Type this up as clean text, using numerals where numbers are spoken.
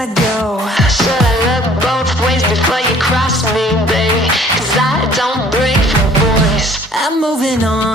I go. Should I look both ways before you cross me, baby? 'Cause I don't break for boys. I'm moving on.